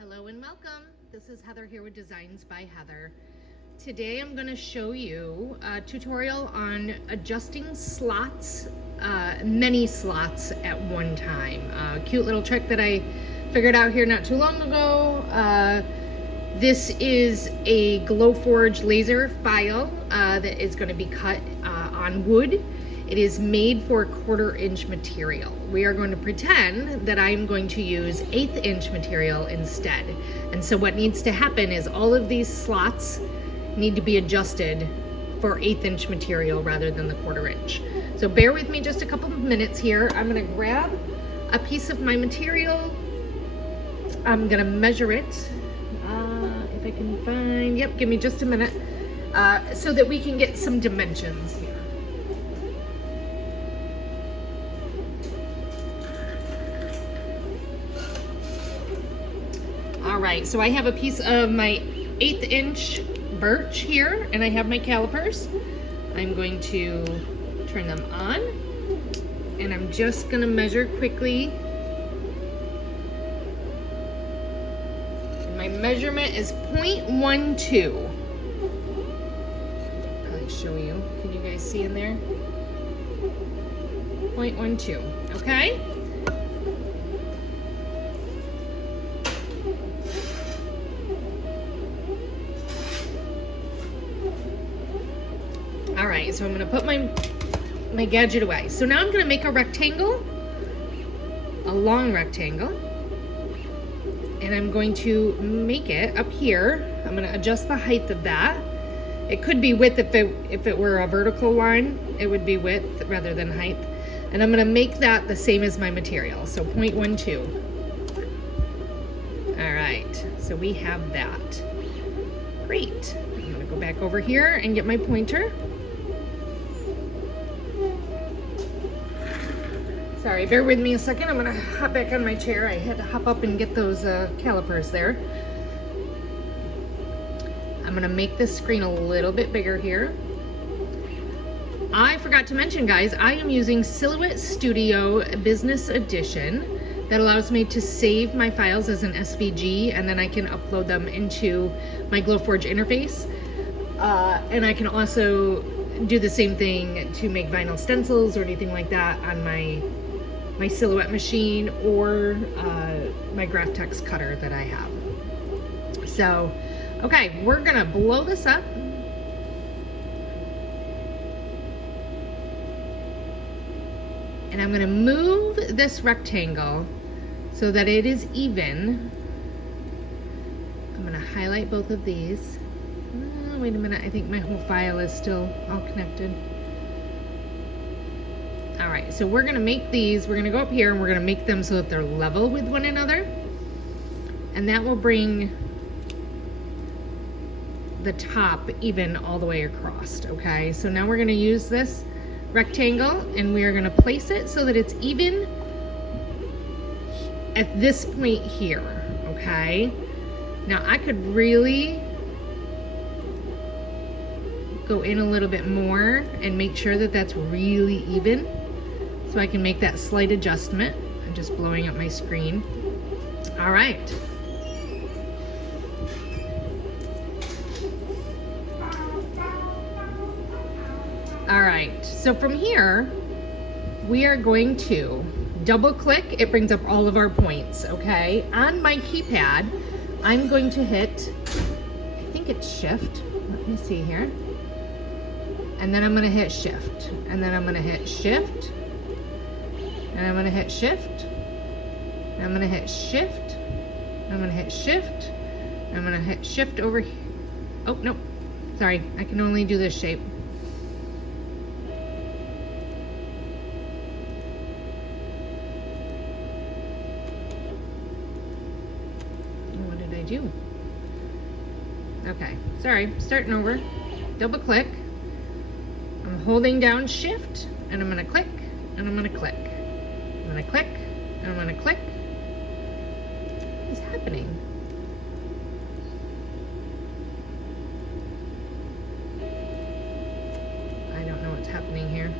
Hello and welcome. This is Heather here with Designs by Heather. Today I'm going to show you a tutorial on adjusting slots, many slots at one time. A cute little trick that I figured out here not too long ago. This is a Glowforge laser file that is going to be cut on wood. It is made for 1/4 inch material. We are going to pretend that I'm going to use 1/8 inch material instead. And so what needs to happen is all of these slots need to be adjusted for 1/8 inch material rather than the 1/4 inch. So bear with me just a couple of minutes here. I'm gonna grab a piece of my material. I'm gonna measure it. If I can find, yep, give me just a minute, so that we can get some dimensions here. All right, so I have a piece of my 1/8 inch birch here, and I have my calipers. I'm going to turn them on, and I'm just gonna measure quickly. And my measurement is 0.12. I'll show you. Can you guys see in there? 0.12, okay? All right, so I'm gonna put my gadget away. So now I'm gonna make a rectangle, a long rectangle, and I'm going to make it up here. I'm gonna adjust the height of that. It could be width if it were a vertical line, it would be width rather than height. And I'm gonna make that the same as my material, so 0.12. All right, so we have that. Great. I'm gonna go back over here and get my pointer. Sorry, bear with me a second. I'm gonna hop back on my chair. I had to hop up and get those calipers there. I'm gonna make this screen a little bit bigger here. I forgot to mention, guys, I am using Silhouette Studio Business Edition. That allows me to save my files as an SVG, and then I can upload them into my Glowforge interface. And I can also do the same thing to make vinyl stencils or anything like that on my Silhouette machine or my Graphtex cutter that I have. So, okay, we're gonna blow this up. And I'm gonna move this rectangle so that it is even. I'm gonna highlight both of these. Wait a minute, I think my whole file is still all connected. All right, so we're gonna make these, we're gonna go up here and we're gonna make them so that they're level with one another. And that will bring the top even all the way across, okay? So now we're gonna use this rectangle and we are gonna place it so that it's even at this point here, okay? Now I could really go in a little bit more and make sure that that's really even. So I can make that slight adjustment. I'm just blowing up my screen. All right. All right, so from here, we are going to double click. It brings up all of our points, okay? On my keypad, I'm going to hit, I think it's shift. Let me see here. And then I'm gonna hit shift. And then I'm gonna hit shift. And I'm gonna hit shift. And I'm gonna hit shift. And I'm gonna hit shift. And I'm gonna hit shift over here. Oh, no, sorry, I can only do this shape. What did I do? Okay, sorry, starting over. Double click. I'm holding down shift, and I'm gonna click, and I'm gonna click. I'm gonna click, and I'm gonna click. What is happening? I don't know what's happening here.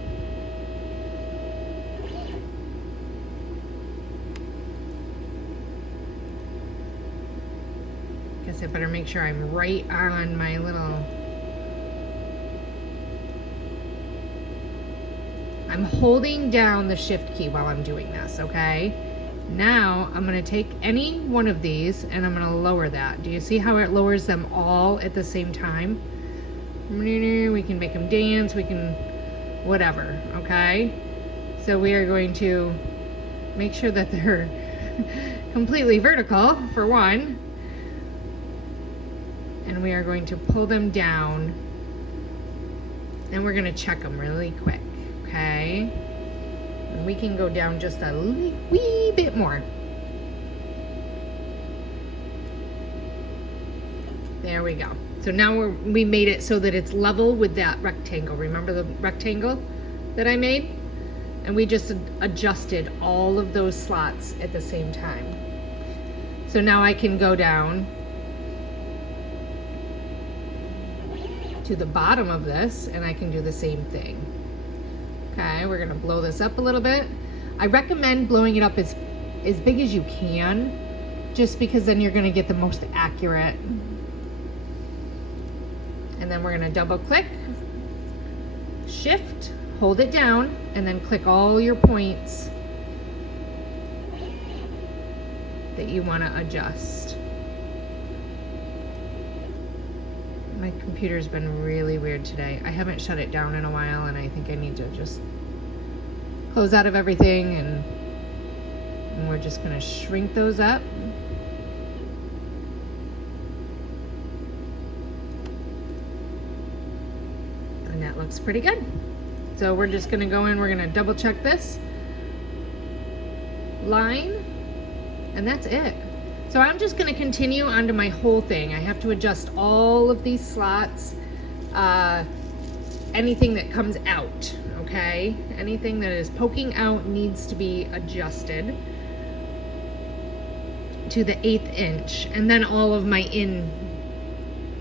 Guess I better make sure I'm right on my little... I'm holding down the shift key while I'm doing this, okay? Now I'm gonna take any one of these and I'm gonna lower that. Do you see how it lowers them all at the same time? We can make them dance, we can whatever, okay? So we are going to make sure that they're completely vertical for one. And we are going to pull them down and we're gonna check them really quick, okay? And we can go down just a wee bit more. There we go. So now we made it so that it's level with that rectangle. Remember the rectangle that I made? And we just adjusted all of those slots at the same time. So now I can go down to the bottom of this and I can do the same thing. Okay, we're gonna blow this up a little bit. I recommend blowing it up as big as you can, just because then you're gonna get the most accurate. And then we're gonna double click, shift, hold it down, and then click all your points that you wanna adjust. My computer's been really weird today. I haven't shut it down in a while and I think I need to just close out of everything and we're just gonna shrink those up. And that looks pretty good. So we're just gonna go in, we're gonna double check this line and that's it. So I'm just gonna continue onto my whole thing. I have to adjust all of these slots, anything that comes out, okay? Anything that is poking out needs to be adjusted to the 1/8 inch. And then all of my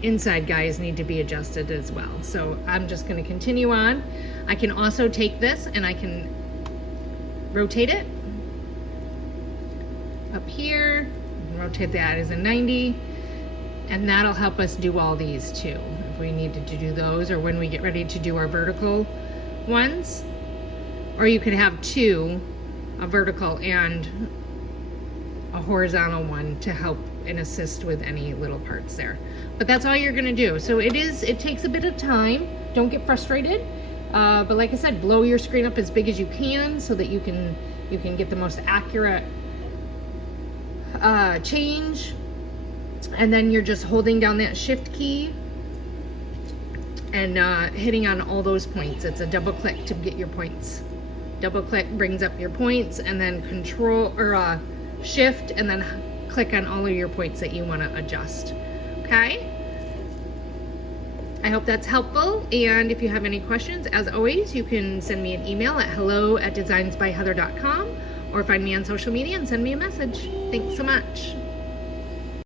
inside guys need to be adjusted as well. So I'm just gonna continue on. I can also take this and I can rotate it up here. Rotate that as a 90, and that'll help us do all these too if we needed to do those, or when we get ready to do our vertical ones. Or you could have two, a vertical and a horizontal one, to help and assist with any little parts there. But that's all you're gonna do. So it takes a bit of time. Don't get frustrated, but like I said, blow your screen up as big as you can so that you can get the most accurate change. And then you're just holding down that shift key and hitting on all those points. It's a double click to get your points. Double click brings up your points, and then control or shift and then click on all of your points that you want to adjust. Okay, I hope that's helpful, and if you have any questions, as always, you can send me an email at hello@designsbyheather.com or find me on social media and send me a message. Thanks so much.